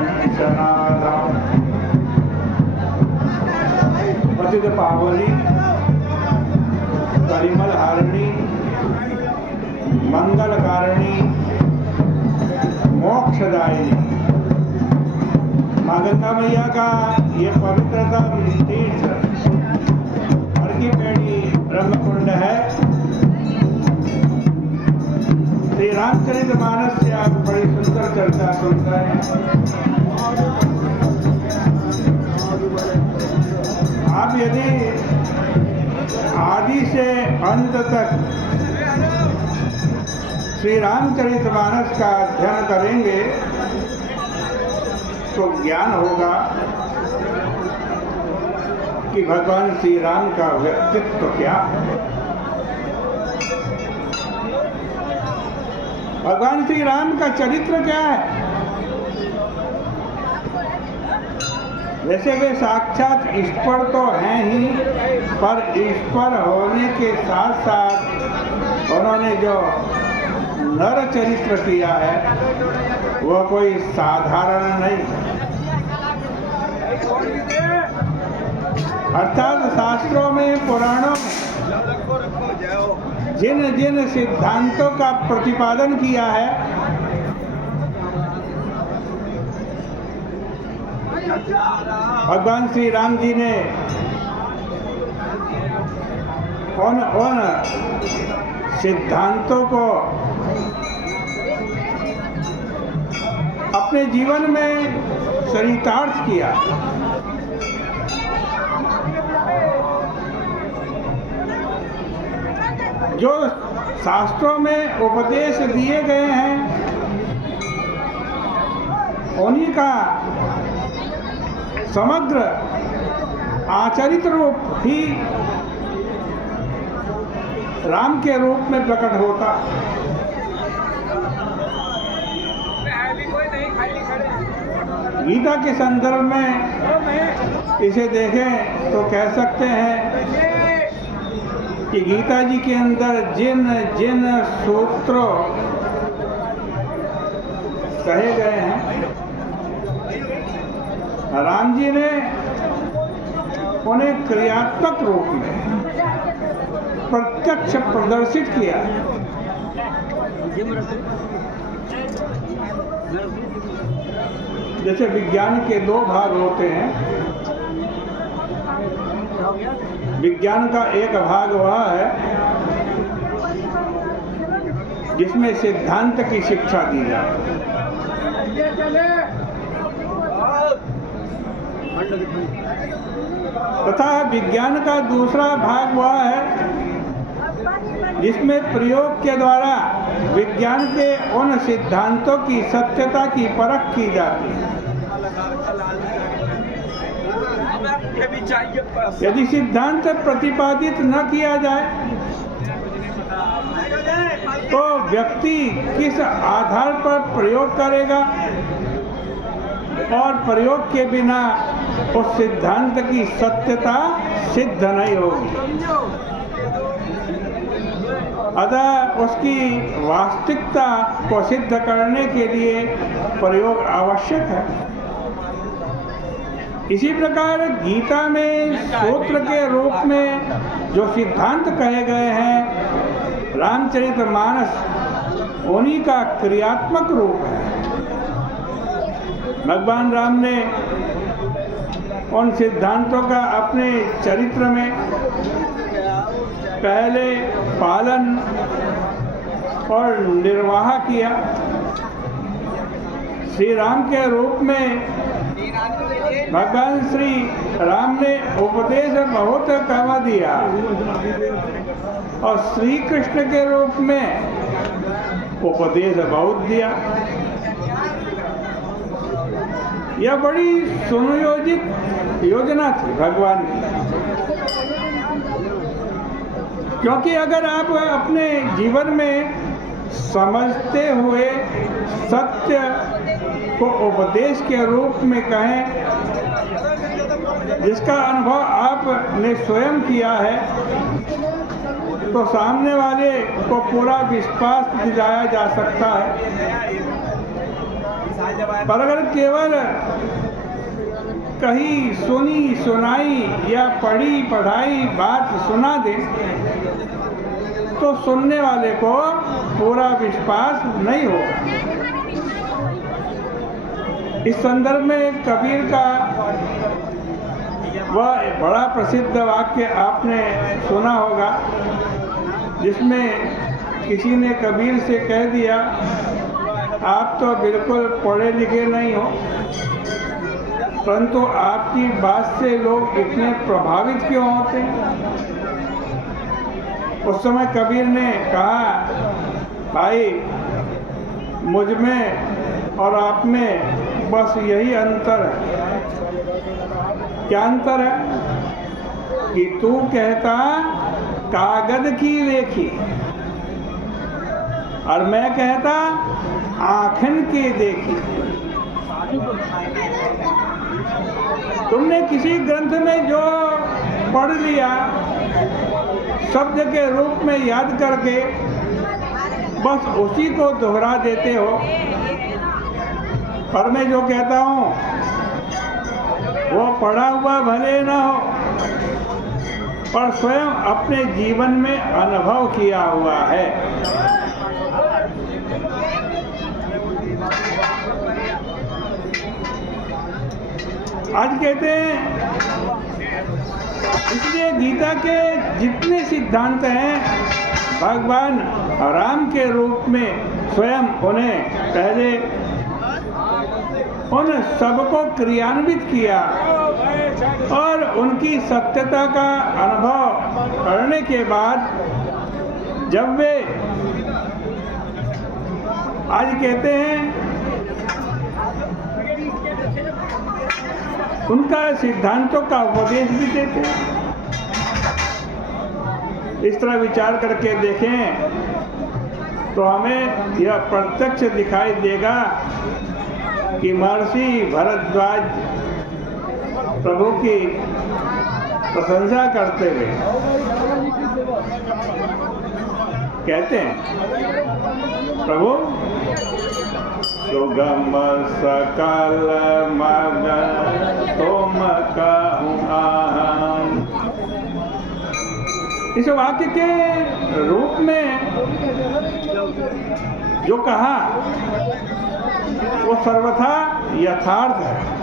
कंचनाधाम पतित पावनी परिमल हारिणी मंगलकारिणी मोक्षदायिनी माँ गंगा मैया का ये पवित्रतम तीर्थ हर की पेड़ी ब्रह्मकुंड है। श्री रामचरितमानस से आप बड़ी सुंदर चर्चा सुन रहे हैं। आप यदि आदि से अंत तक श्री रामचरितमानस का अध्ययन करेंगे तो ज्ञान होगा कि भगवान श्री राम का व्यक्तित्व क्या है। भगवान श्री राम का चरित्र क्या है। वैसे वे साक्षात ईश्वर तो हैं ही, पर ईश्वर होने के साथ साथ उन्होंने जो नर चरित्र किया है वह कोई साधारण नहीं। अर्थात शास्त्रों में पुराणों में जिन जिन सिद्धांतों का प्रतिपादन किया है भगवान श्री राम जी ने उन सिद्धांतों को अपने जीवन में चरितार्थ किया। जो शास्त्रों में उपदेश दिए गए हैं उन्हीं का समग्र आचरित रूप ही राम के रूप में प्रकट होता। गीता के संदर्भ में इसे देखें तो कह सकते हैं कि गीता जी के अंदर जिन जिन सूत्र कहे गए हैं राम जी ने उन्हें क्रियात्मक रूप में प्रत्यक्ष प्रदर्शित किया। जैसे विज्ञान के दो भाग होते हैं। विज्ञान का एक भाग वह है जिसमें सिद्धांत की शिक्षा दी जाती है, तथा विज्ञान का दूसरा भाग वह है जिसमें प्रयोग के द्वारा विज्ञान के उन सिद्धांतों की सत्यता की परख की जाती है। यदि सिद्धांत प्रतिपादित न किया जाए तो व्यक्ति किस आधार पर प्रयोग करेगा और प्रयोग के बिना उस सिद्धांत की सत्यता सिद्ध नहीं होगी। अतः उसकी वास्तविकता को सिद्ध करने के लिए प्रयोग आवश्यक है। इसी प्रकार गीता में सूत्र के रूप में जो सिद्धांत कहे गए हैं रामचरितमानस उन्हीं का क्रियात्मक रूप है। भगवान राम ने उन सिद्धांतों का अपने चरित्र में पहले पालन और निर्वाह किया। श्री राम के रूप में भगवान श्री राम ने उपदेश बहुत कम दिया और श्री कृष्ण के रूप में उपदेश बहुत दिया। यह बड़ी सुनियोजित योजना थी भगवान की, क्योंकि अगर आप अपने जीवन में समझते हुए सत्य को उपदेश के रूप में कहें जिसका अनुभव आपने स्वयं किया है तो सामने वाले को पूरा विश्वास दिलाया जा सकता है। पर अगर केवल कहीं सुनी सुनाई या पढ़ी पढ़ाई बात सुना दे तो सुनने वाले को पूरा विश्वास नहीं होगा। इस संदर्भ में कबीर का वह बड़ा प्रसिद्ध वाक्य आपने सुना होगा, जिसमें किसी ने कबीर से कह दिया, आप तो बिल्कुल पढ़े लिखे नहीं हो, परंतु आपकी बात से लोग इतने प्रभावित क्यों होते हैं। उस समय कबीर ने कहा, भाई मुझ में और आप में बस यही अंतर है। क्या अंतर है कि तू कहता कागज की लेखी और मैं कहता आँखन के देखी। तुमने किसी ग्रंथ में जो पढ़ लिया शब्द के रूप में याद करके बस उसी को दोहरा देते हो, पर मैं जो कहता हूँ वो पढ़ा हुआ भले न हो पर स्वयं अपने जीवन में अनुभव किया हुआ है। आज कहते हैं, इसलिए गीता के जितने सिद्धांत हैं भगवान राम के रूप में स्वयं उन्हें पहले उन सबको क्रियान्वित किया और उनकी सत्यता का अनुभव करने के बाद जब वे आज कहते हैं उनका सिद्धांतों का उपदेश भी देते हैं। इस तरह विचार करके देखें तो हमें यह प्रत्यक्ष दिखाई देगा कि महर्षि भरद्वाज प्रभु की प्रशंसा करते हुए कहते हैं, प्रभु सुगम सकल मगन तुम कहूँ आहन। इस वाक्य के रूप में जो कहा वो सर्वथा यथार्थ है।